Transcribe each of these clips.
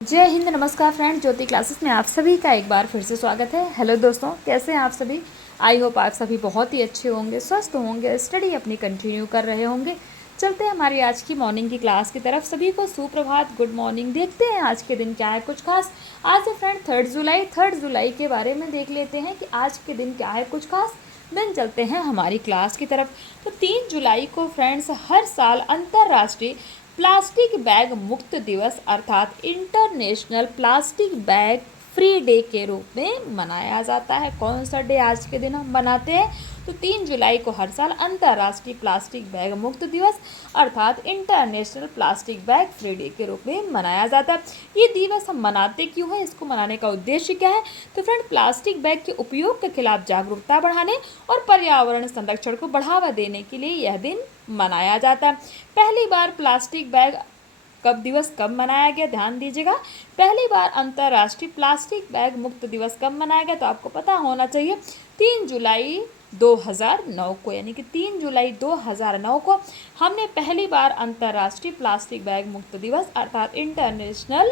जय हिंद, नमस्कार फ्रेंड। ज्योति क्लासेस में आप सभी का एक बार फिर से स्वागत है। हेलो दोस्तों, कैसे हैं आप सभी? आई होप आप सभी बहुत ही अच्छे होंगे, स्वस्थ होंगे, स्टडी अपनी कंटिन्यू कर रहे होंगे। चलते हैं हमारी आज की मॉर्निंग की क्लास की तरफ। सभी को सुप्रभात, गुड मॉर्निंग। देखते हैं आज के दिन क्या है कुछ खास। आज है फ्रेंड 3 जुलाई के बारे में देख लेते हैं कि आज के दिन क्या है कुछ खास। देन चलते हैं हमारी क्लास की तरफ। तो 3 जुलाई को फ्रेंड्स हर साल अंतर्राष्ट्रीय प्लास्टिक बैग मुक्त दिवस अर्थात international plastic bag free day के रूप में मनाया जाता है। कौन सा डे आज के दिन हम मनाते हैं? तो 3 जुलाई को हर साल अंतर्राष्ट्रीय प्लास्टिक बैग मुक्त दिवस अर्थात international plastic bag free day के रूप में मनाया जाता है। ये दिवस हम मनाते क्यों है? इसको मनाने का उद्देश्य क्या है? तो फ्रेंड, प्लास्टिक बैग के उपयोग के खिलाफ जागरूकता बढ़ाने और पर्यावरण संरक्षण को बढ़ावा देने के लिए यह दिन मनाया जाता है। पहली बार प्लास्टिक बैग कब मनाया गया? ध्यान दीजिएगा, पहली बार अंतर्राष्ट्रीय प्लास्टिक बैग मुक्त दिवस कब मनाया गया? तो आपको पता होना चाहिए 3 जुलाई 2009 को, यानी कि 3 जुलाई 2009 को हमने पहली बार अंतर्राष्ट्रीय प्लास्टिक बैग मुक्त दिवस अर्थात international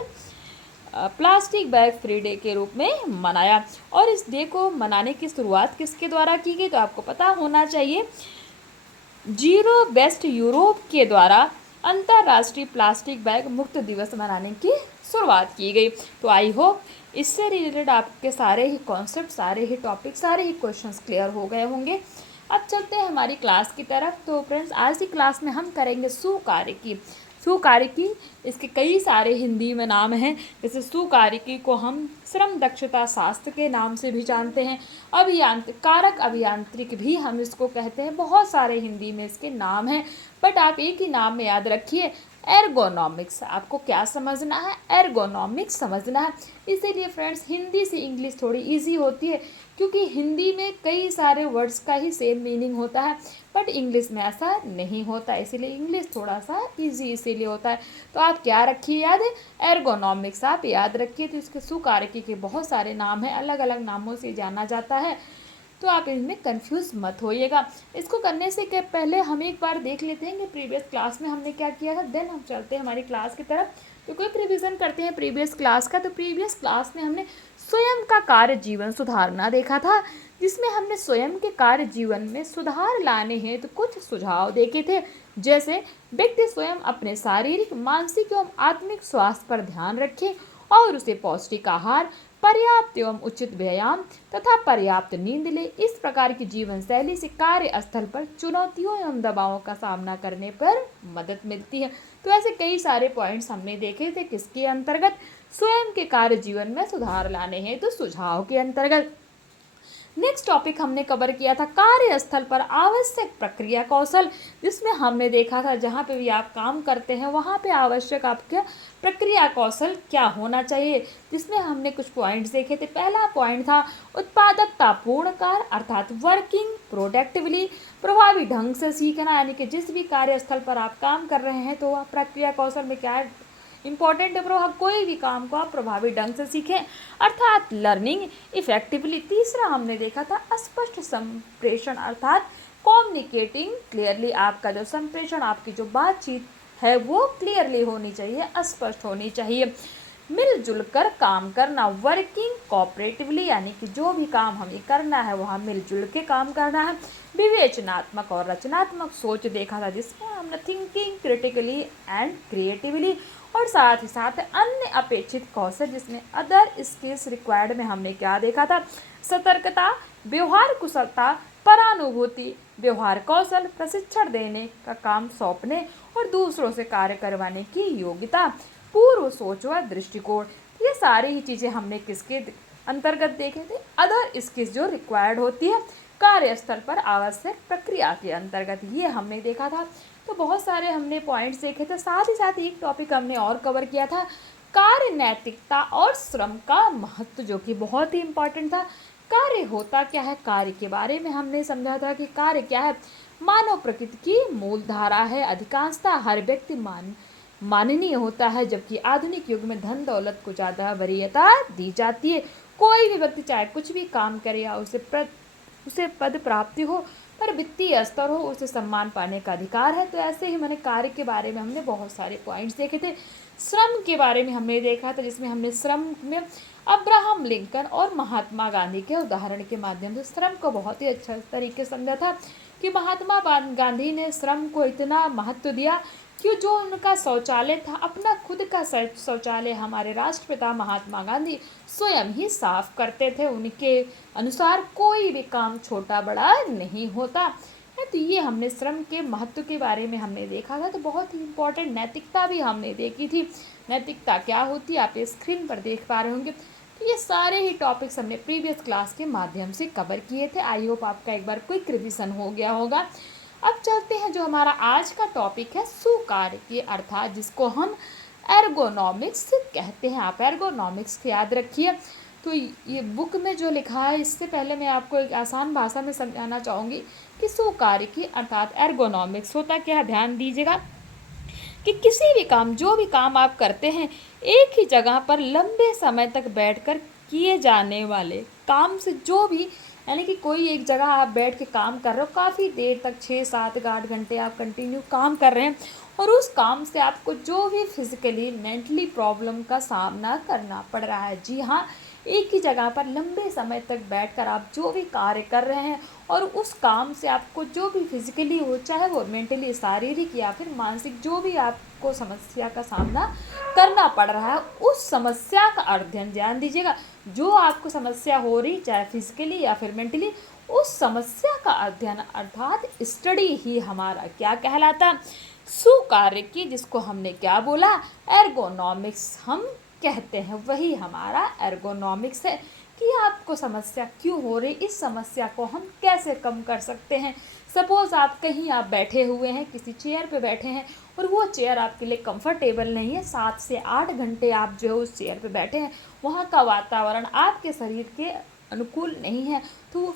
plastic bag free day के रूप में मनाया। और इस डे को मनाने की शुरुआत किसके द्वारा की गई? तो आपको पता होना चाहिए जीरो बेस्ट यूरोप के द्वारा अंतर्राष्ट्रीय प्लास्टिक बैग मुक्त दिवस मनाने की शुरुआत की गई। तो आई होप इससे रिलेटेड आपके सारे ही कॉन्सेप्ट, सारे ही टॉपिक, सारे ही क्वेश्चंस क्लियर हो गए होंगे। अब चलते हैं हमारी क्लास की तरफ। तो फ्रेंड्स, आज की क्लास में हम करेंगे सुकार्यकी। सुकार्यकी, इसके कई सारे हिंदी में नाम हैं। जैसे सुकार्यकी को हम श्रम दक्षता शास्त्र के नाम से भी जानते हैं। कारक अभियांत्रिक भी हम इसको कहते हैं। बहुत सारे हिंदी में इसके नाम हैं, बट आप एक ही नाम में याद रखिए, एर्गोनॉमिक्स। आपको क्या समझना है? एर्गोनॉमिक्स समझना है। इसीलिए फ्रेंड्स, हिंदी से इंग्लिश थोड़ी इजी होती है, क्योंकि हिंदी में कई सारे वर्ड्स का ही सेम मीनिंग होता है, बट इंग्लिश में ऐसा नहीं होता। इसीलिए इंग्लिश थोड़ा सा इजी इसीलिए होता है। तो आप क्या रखिए याद है? एर्गोनॉमिक्स आप याद रखिए। तो इसके सुकार्यकी के बहुत सारे नाम हैं, अलग अलग नामों से जाना जाता है, तो आप इनमें कंफ्यूज मत होइएगा। इसको करने से के पहले हम एक बार देख लेते हैं कि प्रीवियस क्लास में हमने क्या किया था। देन हम चलते हैं हमारी क्लास की तरफ। तो क्विक रिवीजन करते हैं प्रीवियस क्लास का। तो प्रीवियस क्लास में हमने स्वयं का कार्य जीवन सुधारना देखा था, जिसमें हमने स्वयं के कार्य जीवन में सुधार लाने हेतु कुछ सुझाव देखे थे। जैसे व्यक्ति स्वयं अपने शारीरिक, मानसिक एवं आत्मिक स्वास्थ्य पर ध्यान रखे और उसे पौष्टिक आहार, पर्याप्त एवं उचित व्यायाम तथा पर्याप्त नींद ले। इस प्रकार की जीवन शैली से कार्य स्थल पर चुनौतियों एवं दबावों का सामना करने पर मदद मिलती है। तो ऐसे कई सारे पॉइंट्स हमने देखे थे किसके अंतर्गत? स्वयं के कार्य जीवन में सुधार लाने हैं तो सुझाव के अंतर्गत। नेक्स्ट टॉपिक हमने कवर किया था कार्यस्थल पर आवश्यक प्रक्रिया कौशल, जिसमें हमने देखा था जहाँ पे भी आप काम करते हैं वहाँ पे आवश्यक आपके प्रक्रिया कौशल क्या होना चाहिए, जिसमें हमने कुछ पॉइंट्स देखे थे। पहला पॉइंट था उत्पादकतापूर्ण कार्य अर्थात वर्किंग प्रोडक्टिवली, प्रभावी ढंग से सीखना, यानी कि जिस भी कार्यस्थल पर आप काम कर रहे हैं तो वह प्रक्रिया कौशल में क्या है इंपॉर्टेंट है, कोई भी काम को आप प्रभावी ढंग से सीखें अर्थात लर्निंग इफेक्टिवली। तीसरा हमने देखा था स्पष्ट संप्रेषण अर्थात कम्युनिकेटिंग क्लियरली। आपका जो संप्रेषण, आपकी जो बातचीत है वो क्लियरली होनी चाहिए, स्पष्ट होनी चाहिए। मिलजुल कर काम करना, वर्किंग कोऑपरेटिवली, यानी कि जो भी काम हमें करना है वहाँ मिलजुल के काम करना है। विवेचनात्मक और रचनात्मक सोच देखा था, जिसमें हमने थिंकिंग क्रिटिकली एंड क्रिएटिवली, और साथ ही साथ अन्य अपेक्षित कौशल जिसमें अदर स्किल्स रिक्वायर्ड में हमने क्या देखा था? सतर्कता, व्यवहार कुशलता, परानुभूति, व्यवहार कौशल, प्रशिक्षण देने का काम सौंपने और दूसरों से कार्य करवाने की योग्यता, पूर्व सोच व दृष्टिकोण। ये सारी ही चीज़ें हमने किसके अंतर्गत देखे थे? अदर स्किल्स जो रिक्वायर्ड होती है कार्यस्थल पर आवश्यक प्रक्रिया के अंतर्गत, ये हमने देखा था। तो बहुत सारे हमने पॉइंट्स देखे थे। साथ ही साथ एक टॉपिक हमने और कवर किया था, कार्य नैतिकता और श्रम का महत्व, जो कि बहुत ही इंपॉर्टेंट था। कार्य होता क्या है? कार्य के बारे में हमने समझा था कि कार्य क्या है? मानव प्रकृति की मूल धारा है। अधिकांशतः हर व्यक्ति माननीय होता है, जबकि आधुनिक युग में धन दौलत को ज़्यादा वरीयता दी जाती है। कोई भी व्यक्ति चाहे कुछ भी काम करे या उसे पद प्राप्ति हो, पर वित्तीय स्तर हो उसे सम्मान पाने का अधिकार है। तो ऐसे ही मैंने कार्य के बारे में हमने बहुत सारे पॉइंट्स देखे थे। श्रम के बारे में हमने देखा था, जिसमें हमने श्रम में अब्राहम लिंकन और महात्मा गांधी के उदाहरण के माध्यम से श्रम को बहुत ही अच्छा तरीके से समझा था कि महात्मा गांधी ने श्रम को इतना महत्व दिया कि जो उनका शौचालय था, अपना खुद का शौचालय हमारे राष्ट्रपिता महात्मा गांधी स्वयं ही साफ करते थे। उनके अनुसार कोई भी काम छोटा बड़ा नहीं होता है। तो ये हमने श्रम के महत्व के बारे में हमने देखा था। तो बहुत ही इम्पोर्टेंट नैतिकता भी हमने देखी थी। नैतिकता क्या होती है आप ये स्क्रीन पर देख पा रहे होंगे। तो ये सारे ही टॉपिक्स हमने प्रीवियस क्लास के माध्यम से कवर किए थे। आई होप आपका एक बार क्विक रिविजन हो गया होगा। अब चलते हैं जो हमारा आज का टॉपिक है सुकार्यकी, अर्थात जिसको हम एर्गोनॉमिक्स कहते हैं। आप एर्गोनॉमिक्स याद रखिए। तो ये बुक में जो लिखा है, इससे पहले मैं आपको एक आसान भाषा में समझाना चाहूँगी कि सुकार्यकी अर्थात एर्गोनॉमिक्स होता क्या है। ध्यान दीजिएगा कि किसी भी काम, जो भी काम आप करते हैं, एक ही जगह पर लंबे समय तक बैठकर किए जाने वाले काम से, जो भी यानी कि कोई एक जगह आप बैठ के काम कर रहे हो, काफ़ी देर तक 6, 7, 8 घंटे आप कंटिन्यू काम कर रहे हैं और उस काम से आपको जो भी फिजिकली मेंटली प्रॉब्लम का सामना करना पड़ रहा है। जी हाँ, एक ही जगह पर लंबे समय तक बैठकर आप जो भी कार्य कर रहे हैं और उस काम से आपको जो भी फिजिकली हो, चाहे वो मेंटली शारीरिक या फिर मानसिक, जो भी आपको समस्या का सामना करना पड़ रहा है, उस समस्या का अध्ययन, ध्यान दीजिएगा, जो आपको समस्या हो रही चाहे फिजिकली या फिर मेंटली, उस समस्या का अध्ययन अर्थात स्टडी ही हमारा क्या कहलाता, सुकार्यकी, जिसको हमने क्या बोला, एर्गोनॉमिक्स हम कहते हैं। वही हमारा एर्गोनॉमिक्स है कि आपको समस्या क्यों हो रही, इस समस्या को हम कैसे कम कर सकते हैं। सपोज़ आप कहीं आप बैठे हुए हैं, किसी चेयर पे बैठे हैं और वो चेयर आपके लिए कंफर्टेबल नहीं है, 7 से 8 घंटे आप जो है उस चेयर पे बैठे हैं, वहाँ का वातावरण आपके शरीर के अनुकूल नहीं है, तो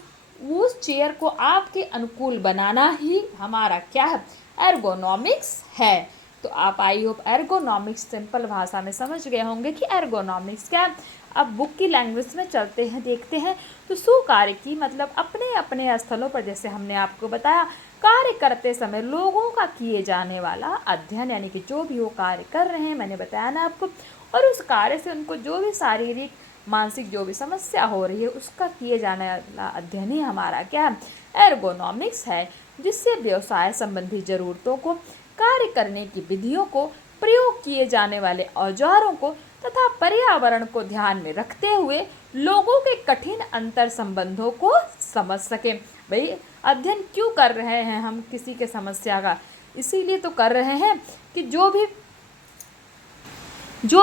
उस चेयर को आपके अनुकूल बनाना ही हमारा क्या है, एर्गोनॉमिक्स है। तो आप आई होप एर्गोनॉमिक्स सिंपल भाषा में समझ गए होंगे कि एर्गोनॉमिक्स क्या है। अब बुक की लैंग्वेज में चलते हैं, देखते हैं। तो सुकार्यकी मतलब अपने अपने स्थलों पर, जैसे हमने आपको बताया, कार्य करते समय लोगों का किए जाने वाला अध्ययन, यानी कि जो भी वो कार्य कर रहे हैं, मैंने बताया ना आपको, और उस कार्य से उनको जो भी शारीरिक मानसिक जो भी समस्या हो रही है, उसका किए जाने वाला अध्ययन ही हमारा क्या है, एर्गोनॉमिक्स है, जिससे व्यवसाय संबंधी ज़रूरतों को, कार्य करने की विधियों को, प्रयोग किए जाने वाले औजारों को तथा पर्यावरण को ध्यान में रखते हुए लोगों के कठिन अंतर संबंधों को समझ सकें। भाई अध्ययन क्यों कर रहे हैं हम किसी के समस्या का, इसीलिए तो कर रहे हैं कि जो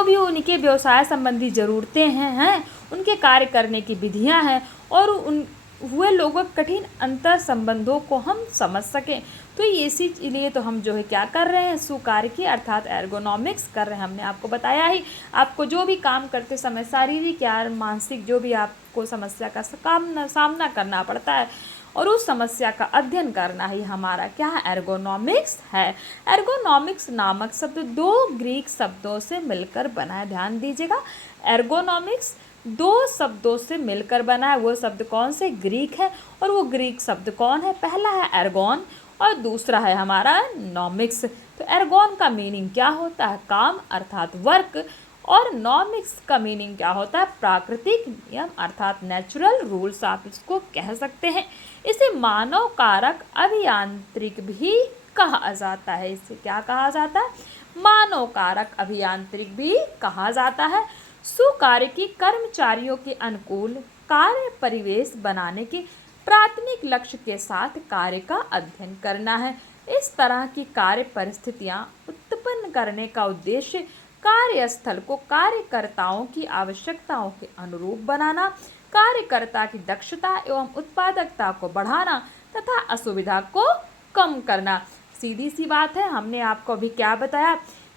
भी उनके व्यवसाय संबंधी ज़रूरतें हैं, उनके कार्य करने की विधियां हैं और उन हुए लोगों के कठिन अंतर संबंधों को हम समझ सकें। तो इसीलिए तो हम जो है क्या कर रहे हैं, सुकार्यकी अर्थात एर्गोनॉमिक्स कर रहे हैं। हमने आपको बताया ही, आपको जो भी काम करते समय शारीरिक या मानसिक जो भी आपको समस्या का सामना करना पड़ता है और उस समस्या का अध्ययन करना ही हमारा क्या है, एर्गोनॉमिक्स है। एर्गोनॉमिक्स नामक शब्द 2 ग्रीक शब्दों से मिलकर बना है। ध्यान दीजिएगा, एर्गोनॉमिक्स 2 शब्दों से मिलकर बना है। वो शब्द कौन से, ग्रीक है, और वो ग्रीक शब्द कौन है, पहला है एर्गोन और दूसरा है हमारा नॉमिक्स। तो एर्गोन का मीनिंग क्या होता है, काम अर्थात वर्क, और नॉमिक्स का मीनिंग क्या होता है, प्राकृतिक नियम अर्थात नेचुरल रूल्स, आप इसको कह सकते हैं। इसे मानव कारक अभियांत्रिक भी कहा जाता है। इसे क्या कहा जाता है, मानव कारक अभियांत्रिक भी कहा जाता है। सुकार्यकी कर्मचारियों के अनुकूल कार्य परिवेश बनाने के प्राथमिक लक्ष्य के साथ कार्य का अध्ययन करना है। इस तरह की कार्य परिस्थितियां उत्पन्न करने का उद्देश्य कार्यस्थल को कार्यकर्ताओं की आवश्यकताओं के अनुरूप बनाना, कार्यकर्ता की दक्षता एवं उत्पादकता को बढ़ाना तथा असुविधा को कम करना। सीधी सी बात है, हमने आपको अभी क्या बताया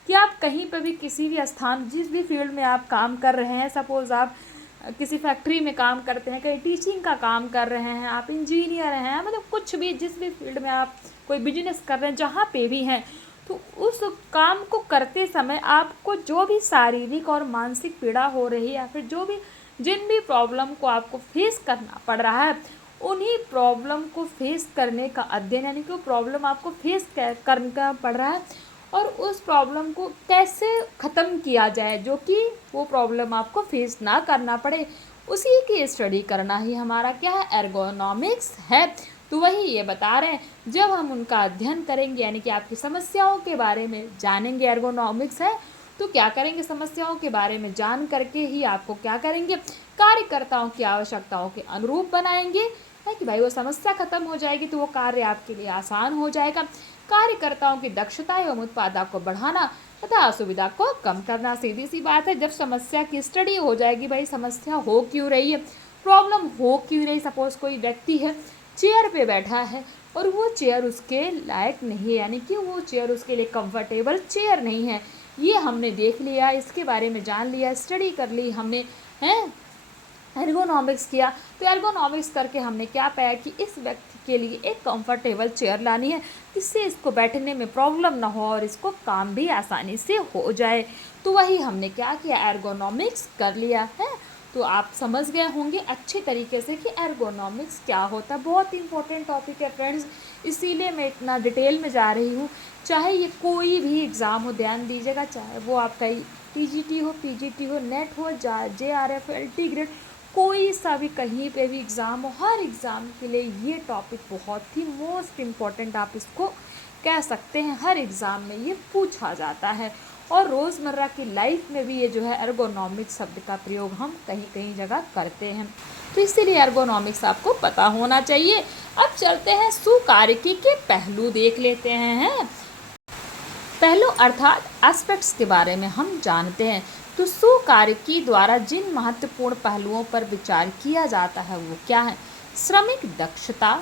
कि आप कहीं पर भी किसी भी स्थान, जिस भी फील्ड में आप काम कर रहे हैं, सपोज आप किसी फैक्ट्री में काम करते हैं, कहीं टीचिंग का काम कर रहे हैं, आप इंजीनियर हैं, मतलब कुछ भी जिस भी फील्ड में आप कोई बिजनेस कर रहे हैं, जहाँ पे भी हैं, तो उस काम को करते समय आपको जो भी शारीरिक और मानसिक पीड़ा हो रही है या फिर जो भी जिन भी प्रॉब्लम को आपको फेस करना पड़ रहा है, उन्हीं प्रॉब्लम को फेस करने का अध्ययन, यानी कि वो प्रॉब्लम आपको फेस करना पड़ रहा है और उस प्रॉब्लम को कैसे ख़त्म किया जाए जो कि वो प्रॉब्लम आपको फेस ना करना पड़े, उसी की स्टडी करना ही हमारा क्या है, एर्गोनॉमिक्स है। तो वही ये बता रहे हैं, जब हम उनका अध्ययन करेंगे यानी कि आपकी समस्याओं के बारे में जानेंगे, एर्गोनॉमिक्स है तो क्या करेंगे, समस्याओं के बारे में जान करके ही आपको क्या करेंगे, कार्यकर्ताओं की आवश्यकताओं के अनुरूप बनाएंगे, है कि भाई वो समस्या खत्म हो जाएगी तो वो कार्य आपके लिए आसान हो जाएगा। कार्यकर्ताओं की दक्षता एवं उत्पादकता को बढ़ाना तथा असुविधा को कम करना। सीधी सी बात है, जब समस्या की स्टडी हो जाएगी, भाई समस्या हो क्यों रही है, प्रॉब्लम हो क्यों रही, सपोज कोई व्यक्ति है चेयर पे बैठा है और वो चेयर उसके लायक नहीं है, यानी कि वो चेयर उसके लिए कंफर्टेबल चेयर नहीं है, ये हमने देख लिया, इसके बारे में जान लिया, स्टडी कर ली हमने, हैं एर्गोनॉमिक्स किया। तो एर्गोनॉमिक्स करके हमने क्या पाया कि इस व्यक्ति के लिए एक कंफर्टेबल चेयर लानी है जिससे इसको बैठने में प्रॉब्लम ना हो और इसको काम भी आसानी से हो जाए। तो वही हमने क्या किया, एर्गोनॉमिक्स कर लिया है। तो आप समझ गए होंगे अच्छे तरीके से कि एर्गोनॉमिक्स क्या होता है। बहुत इंपॉर्टेंट टॉपिक है फ्रेंड्स, इसीलिए मैं इतना डिटेल में जा रही हूँ। चाहे ये कोई भी एग्ज़ाम हो, ध्यान दीजिएगा, चाहे वो आपका टीजीटी हो, पीजीटी हो, नेट हो, JRF, LT ग्रेड, कोई सा भी कहीं पे भी एग्ज़ाम हो, हर एग्ज़ाम के लिए ये टॉपिक बहुत ही मोस्ट इम्पॉर्टेंट आप इसको कह सकते हैं। हर एग्ज़ाम में ये पूछा जाता है और रोज़मर्रा की लाइफ में भी ये जो है एर्गोनॉमिक्स शब्द का प्रयोग हम कहीं कहीं जगह करते हैं। तो इसीलिए एर्गोनॉमिक्स आपको पता होना चाहिए। अब चलते हैं सुकार्यकी के पहलू देख लेते हैं। पहलू अर्थात एस्पेक्ट्स के बारे में हम जानते हैं। तो सुकार्यकी द्वारा जिन महत्वपूर्ण पहलुओं पर विचार किया जाता है वो क्या है, श्रमिक दक्षता,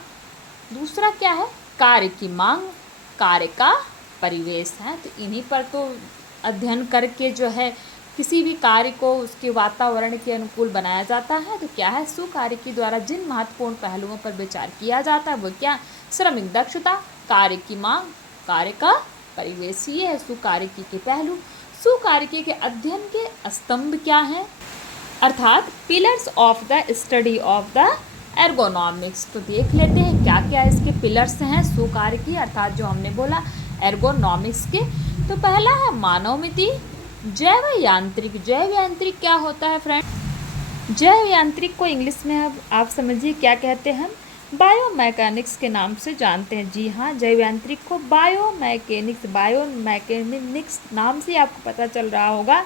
दूसरा क्या है, कार्य की मांग, कार्य का परिवेश है। तो इन्हीं पर तो अध्ययन करके जो है किसी भी कार्य को उसके वातावरण के अनुकूल बनाया जाता है। तो क्या है, सुकार्यकी द्वारा जिन महत्वपूर्ण पहलुओं पर विचार किया जाता है वो क्या, श्रमिक दक्षता, कार्य की मांग, कार्य का परिवेश, ये है सुकार्यकी के पहलू। सुकार्यकी के अध्ययन के स्तंभ क्या हैं, अर्थात pillars of the study of the ergonomics. तो देख लेते हैं क्या क्या इसके पिलर्स हैं सुकार्यकी अर्थात जो हमने बोला एर्गोनॉमिक्स के। तो पहला है मानवमिति, जैव यांत्रिक। जैव यांत्रिक क्या होता है फ्रेंड, जैव यांत्रिक को इंग्लिश में अब आप समझिए क्या कहते हैं, बायोमैकेनिक्स के नाम से जानते हैं। जी हाँ, जैव यांत्रिक को बायोमैकेनिक्स नाम से आपको पता चल रहा होगा।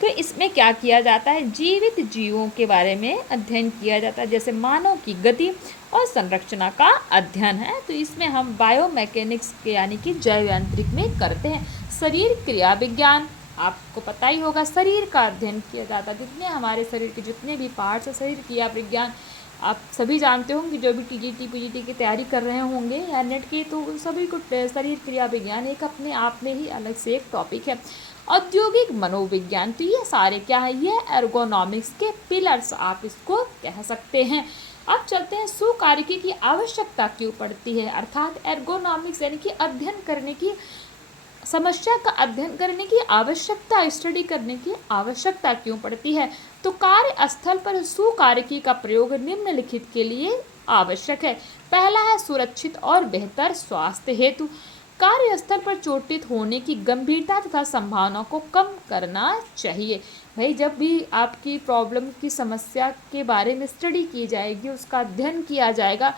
तो इसमें क्या किया जाता है, जीवित जीवों के बारे में अध्ययन किया जाता है, जैसे मानव की गति और संरचना का अध्ययन है। तो इसमें हम बायोमैकेनिक्स के यानी कि जैव यांत्रिक में करते हैं। शरीर क्रिया विज्ञान, आपको पता ही होगा शरीर का अध्ययन किया जाता है, जितने हमारे शरीर के जितने भी पार्ट्स हैं, शरीर क्रिया विज्ञान आप सभी जानते होंगे, जो भी टीजीटी पीजीटी की तैयारी कर रहे होंगे या नेट की, तो उन सभी को शरीर क्रिया विज्ञान एक अपने आप में ही अलग से एक टॉपिक है। औद्योगिक मनोविज्ञान, तो ये सारे क्या है, ये एर्गोनॉमिक्स के पिलर्स आप इसको कह सकते हैं। अब चलते हैं सुकार्यकी की आवश्यकता क्यों पड़ती है, अर्थात एर्गोनॉमिक्स यानी कि अध्ययन करने की, समस्या का अध्ययन करने की आवश्यकता, स्टडी करने की आवश्यकता क्यों पड़ती है। तो कार्य स्थल पर सुकार्यकी का प्रयोग निम्नलिखित के लिए आवश्यक है। पहला है सुरक्षित और बेहतर स्वास्थ्य हेतु, कार्यस्थल पर चोटित होने की गंभीरता तथा संभावना को कम करना चाहिए। भाई जब भी आपकी प्रॉब्लम की समस्या के बारे में स्टडी की जाएगी, उसका अध्ययन किया जाएगा,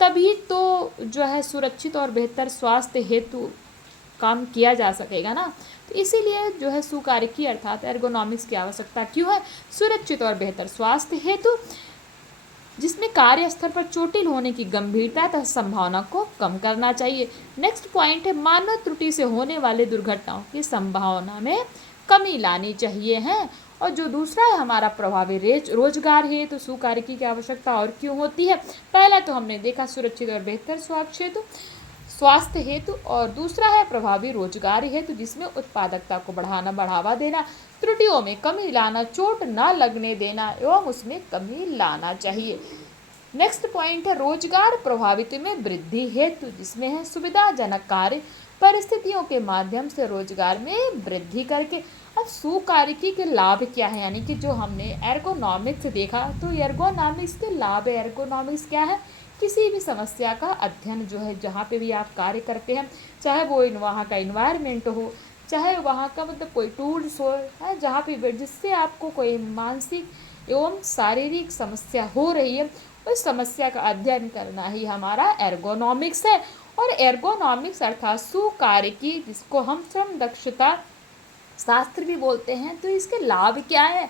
तभी तो जो है सुरक्षित और बेहतर स्वास्थ्य हेतु काम किया जा सकेगा ना। तो इसीलिए जो है सुकार्यकी अर्थात एर्गोनॉमिक्स की आवश्यकता क्यों है, सुरक्षित और बेहतर स्वास्थ्य हेतु, जिसमें कार्यस्थल पर चोटिल होने की गंभीरता तथा संभावना को कम करना चाहिए। नेक्स्ट पॉइंट है मानव त्रुटि से होने वाले दुर्घटनाओं की संभावना में कमी लानी चाहिए है। और जो दूसरा है हमारा प्रभावी रोजगार है, तो सुकार्यकी की आवश्यकता और क्यों होती है, पहला तो हमने देखा सुरक्षित और बेहतर स्वास्थ्य हेतु, और दूसरा है प्रभावी रोजगार हेतु, जिसमें उत्पादकता को बढ़ावा देना, त्रुटियों में कमी लाना, चोट न लगने देना एवं उसमें कमी लाना चाहिए। नेक्स्ट पॉइंट है रोजगार प्रभावित में वृद्धि हेतु, जिसमें है सुविधाजनक कार्य परिस्थितियों के माध्यम से रोजगार में वृद्धि करके अब सुकार्यकी के लाभ क्या है, यानी कि जो हमने एर्गोनॉमिक्स देखा, तो एर्गोनॉमिक्स के लाभ है। एर्गोनॉमिक्स क्या है? किसी भी समस्या का अध्ययन जो है, जहाँ पे भी आप कार्य करते हैं, चाहे वो वहाँ का इन्वायरमेंट हो, चाहे वहाँ का मतलब कोई टूल्स हो, है जहाँ पे जिससे आपको कोई मानसिक एवं शारीरिक समस्या हो रही है, उस समस्या का अध्ययन करना ही हमारा एर्गोनॉमिक्स है। और एर्गोनॉमिक्स अर्थात सुकार्यकी, जिसको हम श्रम दक्षता शास्त्र भी बोलते हैं, तो इसके लाभ क्या है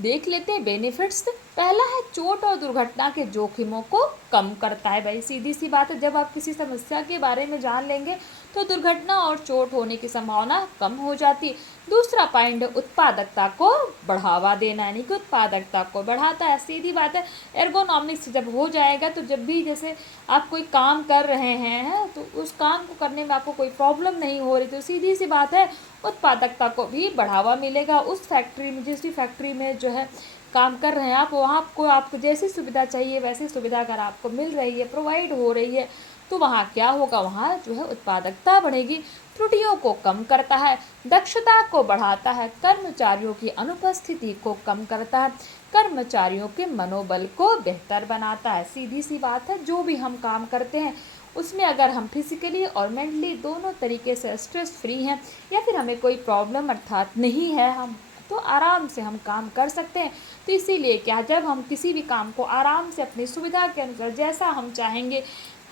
देख लेते हैं। बेनिफिट्स, पहला है चोट और दुर्घटना के जोखिमों को कम करता है। भाई सीधी सी बात है, जब आप किसी समस्या के बारे में जान लेंगे तो दुर्घटना और चोट होने की संभावना कम हो जाती है। दूसरा पॉइंट, उत्पादकता को बढ़ावा देना, यानी कि उत्पादकता को बढ़ाता है। सीधी बात है, एर्गोनॉमिक्स जब हो जाएगा तो जब भी जैसे आप कोई काम कर रहे हैं तो उस काम को करने में आपको कोई प्रॉब्लम नहीं हो रही, तो सीधी सी बात है उत्पादकता को भी बढ़ावा मिलेगा। उस फैक्ट्री में, जिस भी फैक्ट्री में जो है काम कर रहे हैं आप, वहाँ आपको जैसी सुविधा चाहिए वैसी सुविधा अगर आपको मिल रही है, प्रोवाइड हो रही है, तो वहाँ क्या होगा, वहाँ जो है उत्पादकता बढ़ेगी। त्रुटियों को कम करता है, दक्षता को बढ़ाता है, कर्मचारियों की अनुपस्थिति को कम करता है, कर्मचारियों के मनोबल को बेहतर बनाता है। सीधी सी बात है, जो भी हम काम करते हैं उसमें अगर हम फिजिकली और मेंटली दोनों तरीके से स्ट्रेस फ्री हैं, या फिर हमें कोई प्रॉब्लम अर्थात नहीं है, हम तो आराम से हम काम कर सकते हैं। तो इसीलिए क्या, जब हम किसी भी काम को आराम से अपनी सुविधा के अनुसार जैसा हम चाहेंगे,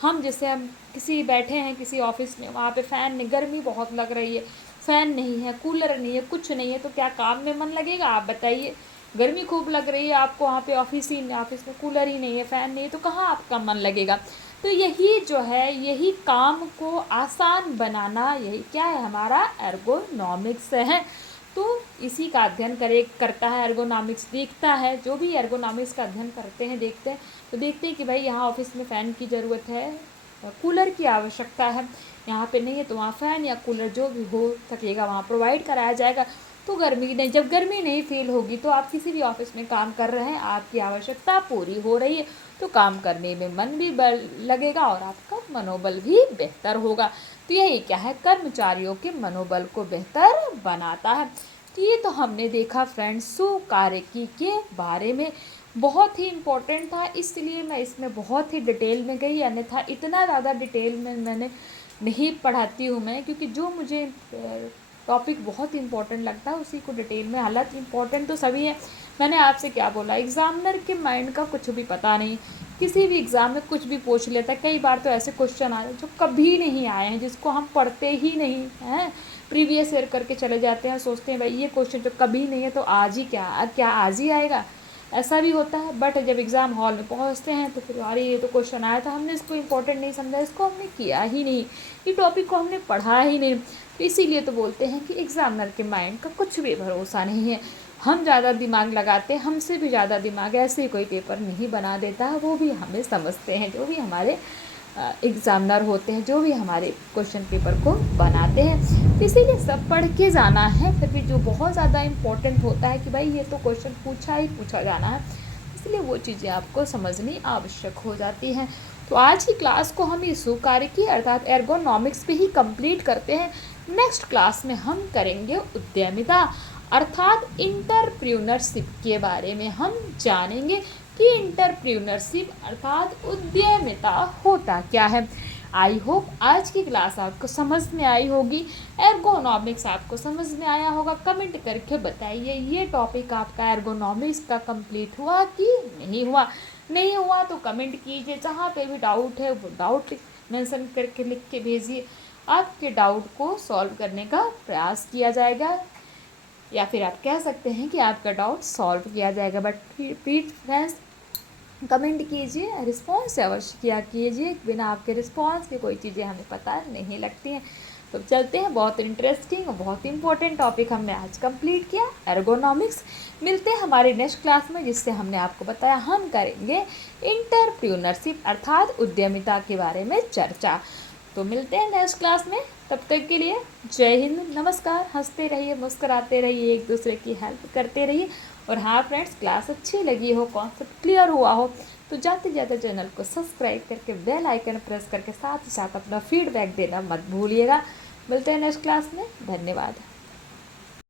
हम जैसे हम किसी बैठे हैं किसी ऑफिस में, वहाँ पे फ़ैन नहीं, गर्मी बहुत लग रही है, फ़ैन नहीं है, कूलर नहीं है, कुछ नहीं है, तो क्या काम में मन लगेगा? आप बताइए। गर्मी खूब लग रही है आपको, वहाँ पे ऑफिस में कूलर ही नहीं है, फ़ैन नहीं है, तो कहाँ आपका मन लगेगा? तो यही जो है, यही काम को आसान बनाना, यही क्या है, हमारा एर्गोनॉमिक्स है। तो इसी का अध्ययन करता है एर्गोनॉमिक्स, देखता है, जो भी एर्गोनॉमिक्स का अध्ययन करते हैं, देखते हैं, तो देखते हैं कि भाई यहाँ ऑफिस में फ़ैन की ज़रूरत है, कूलर की आवश्यकता है, यहाँ पे नहीं है तो वहाँ फ़ैन या कूलर जो भी हो सकेगा वहाँ प्रोवाइड कराया जाएगा। तो जब गर्मी नहीं फील होगी, तो आप किसी भी ऑफिस में काम कर रहे हैं, आपकी आवश्यकता पूरी हो रही है, तो काम करने में मन भी लगेगा और आपका मनोबल भी बेहतर होगा। तो यही क्या है, कर्मचारियों के मनोबल को बेहतर बनाता है। तो ये तो हमने देखा फ्रेंड्स सुकार्यकी के बारे में, बहुत ही इम्पोर्टेंट था, इसलिए मैं इसमें बहुत ही डिटेल में गई, अन्यथा इतना ज़्यादा डिटेल में मैंने नहीं पढ़ाती हूँ मैं, क्योंकि जो मुझे टॉपिक बहुत इंपॉर्टेंट लगता है उसी को डिटेल में, हालांकि इंपॉर्टेंट तो सभी है। मैंने आपसे क्या बोला, एग्जामिनर के माइंड का कुछ भी पता नहीं, किसी भी एग्ज़ाम में कुछ भी पूछ लेता है। कई बार तो ऐसे क्वेश्चन आ रहे हैं जो कभी नहीं आए हैं, जिसको हम पढ़ते ही नहीं हैं, प्रीवियस ईयर करके चले जाते हैं, सोचते हैं भाई ये क्वेश्चन तो कभी नहीं है तो आज ही क्या आज ही आएगा, ऐसा भी होता है। बट जब एग्ज़ाम हॉल में पहुंचते हैं तो फिर अरे ये तो क्वेश्चन आया था, हमने इसको इम्पोर्टेंट नहीं समझा, इसको हमने किया ही नहीं, ये टॉपिक को हमने पढ़ा ही नहीं। तो इसीलिए तो बोलते हैं कि एग्ज़ामिनर के माइंड का कुछ भी भरोसा नहीं है। हम ज़्यादा दिमाग लगाते हैं, हमसे भी ज़्यादा दिमाग ऐसे कोई पेपर नहीं बना देता है, वो भी हमें समझते हैं, जो भी हमारे एग्ज़ामिनर होते हैं, जो भी हमारे क्वेश्चन पेपर को बनाते हैं। इसीलिए सब पढ़ के जाना है। फिर भी जो बहुत ज़्यादा इम्पोर्टेंट होता है कि भाई ये तो क्वेश्चन पूछा ही पूछा जाना है, इसलिए वो चीज़ें आपको समझनी आवश्यक हो जाती हैं। तो आज की क्लास को हम इस सुकार्यकी अर्थात एर्गोनॉमिक्स पे ही कंप्लीट करते हैं। नेक्स्ट क्लास में हम करेंगे उद्यमिता अर्थात इंटरप्रेन्योरशिप के बारे में हम जानेंगे कि इंटरप्रेन्योरशिप अर्थात उद्यमिता होता क्या है। आई होप आज की क्लास आपको समझ में आई होगी, एर्गोनॉमिक्स आपको समझ में आया होगा। कमेंट करके बताइए ये टॉपिक आपका एर्गोनॉमिक्स का कंप्लीट हुआ कि नहीं हुआ। नहीं हुआ तो कमेंट कीजिए, जहाँ पे भी डाउट है वो डाउट मेंशन करके लिख के भेजिए, आपके डाउट को सॉल्व करने का प्रयास किया जाएगा, या फिर आप कह सकते हैं कि आपका डाउट सॉल्व किया जाएगा। बट प्लीज फ्रेंड्स कमेंट कीजिए, रिस्पॉन्स अवश्य किया कीजिए, बिना आपके रिस्पॉन्स के कोई चीज़ें हमें पता नहीं लगती हैं। तो चलते हैं, बहुत इंटरेस्टिंग और बहुत इंपॉर्टेंट टॉपिक हमने आज कंप्लीट किया, एर्गोनॉमिक्स। मिलते हैं हमारे नेक्स्ट क्लास में, जिससे हमने आपको बताया हम करेंगे इंटरप्रेन्योरशिप अर्थात उद्यमिता के बारे में चर्चा। तो मिलते हैं नेक्स्ट क्लास में, तब तक के लिए जय हिंद, नमस्कार। हंसते रहिए, मुस्कुराते रहिए, एक दूसरे की हेल्प करते रहिए। और हाँ फ्रेंड्स, क्लास अच्छी लगी हो, कॉन्सेप्ट क्लियर हुआ हो, तो जाते जाते चैनल को सब्सक्राइब करके बेल आइकन प्रेस करके साथ ही साथ अपना फीडबैक देना मत भूलिएगा। मिलते हैं नेक्स्ट क्लास में, धन्यवाद।